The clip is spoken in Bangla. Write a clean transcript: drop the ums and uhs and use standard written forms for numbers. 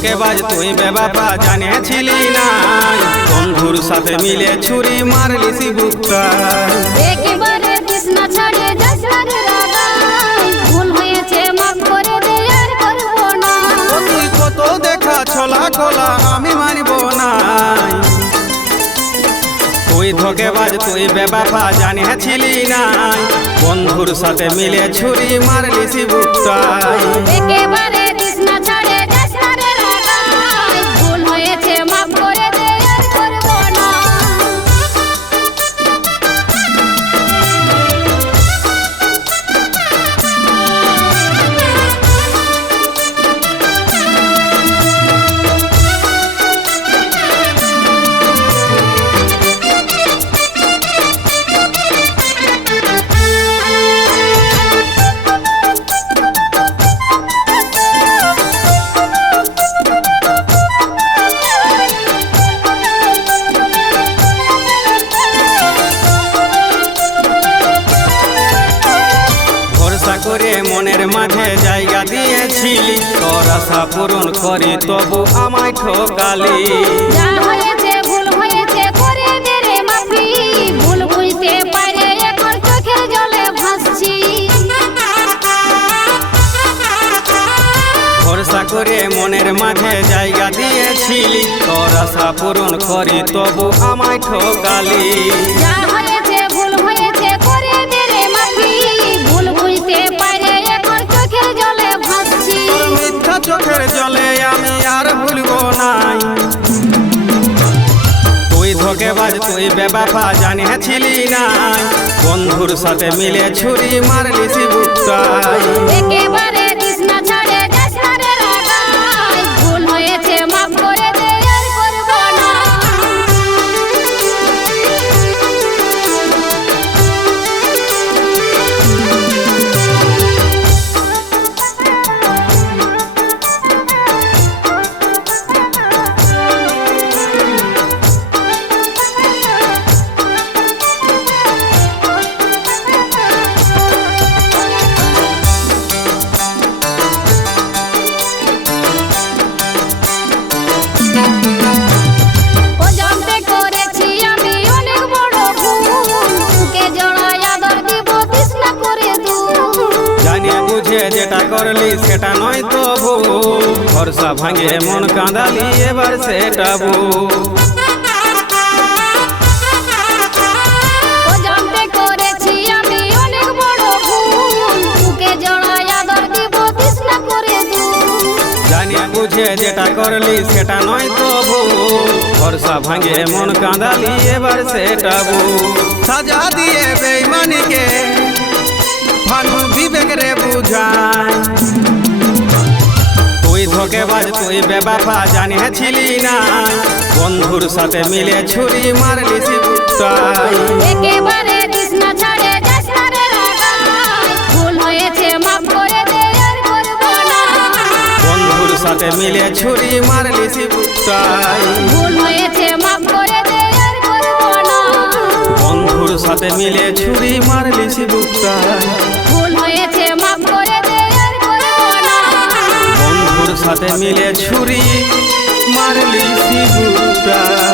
ধোকেবাজ তুই বেবাপা জানিয়েছিলি না, বন্ধুর সাথে মিলে ছুরি মারলিস বুকটা। একেবারে কৃষ্ণা ছাড়ে যাস না রে রাগাই, ভুল হয়েছে মাফ করে দে আর করব না। তুই কত দেখা ছলা কলা আমি মানব না। তুই ধোকেবাজ তুই বেবাপা জানিয়েছিলি না, বন্ধুর সাথে মিলে ছুরি মারলিস বুকটা। একেবারে কৃষ্ণা ছাড়ে যাস না রে রাগাই, ভুল হয়েছে মাফ করে দে আর করব না। করে মনের মাঝে জায়গা দিয়েছিলি, তোর আশা পূরণ করি তবু আমায় ঠকালি। যা হয়েছে ভুল হয়েছে করে দে রে মাফি, ভুল বুঝতে পারে এখন চোখের জলে ভাসছি। ভরসা করে মনের মাঝে জায়গা দিয়েছিলি, তোর আশা পূরণ করি তবু আমায় ঠকালি। যা হয়েছে ভুল হয়েছে করে দে রে মাফি, ভুল বুঝতে পারে এখন চোখের জলে ভাসছি। তোর মিথ্যা চোখের জলে আমি আর ভুলব নাই। তুই ধোকেবাজ তুই বেবাপা জানিয়েছিলি না, বন্ধুর সাথে মিলে ছুরি মারলিস বুকটাই। একেবারে কৃষ্ণা ছাড়ে যাস না রে রাগাই, ভুল হয়েছে মাফ করে দে আর করব না। ও জানতে করেছি আমি অনেক বড় ভুল, তোকে জড়ায় আদর দিব কৃষ্ণা করে দূর। জানিয়ে বুঝে যেটা করলি সেটা নয় তো ভুল, ভরসা ভাঙে মন কাঁদালি এবার সেটা ভুল। ও জানতে করেছি আমি অনেক বড় ভুল, তোকে জড়ায় আদর দিব কৃষ্ণা করে দূর। জানিয়ে বুঝে যেটা করলি সেটা নয় তো ভুল, ভরসা ভাঙে মন কাঁদালি এবার সেটা ভুল। সাজা দিয়ে বেঈমানিকে ভানু বিবেক রে বুঝায়। তুই ধোকেবাজ তুই বেবাপা জানিয়েছিলি না, বন্ধুর সাথে মিলে ছুরি মারলিস বুকটাই। একেবারে কৃষ্ণা ছাড়ে যাস না রে রাগাই, ভুল হয়েছে মাফ করে দে আর করব না। বন্ধুর সাথে মিলে ছুরি মারলিস বুকটাই। ভুল হয়েছে মাফ করে দে আর করব না। বন্ধুর সাথে মিলে ছুরি মারলিস বুকটাই। ভুল হয়েছে মাফ করে দে আর করব না। বন্ধুর সাথে মিলে ছুরি মারলিস বুকটাই।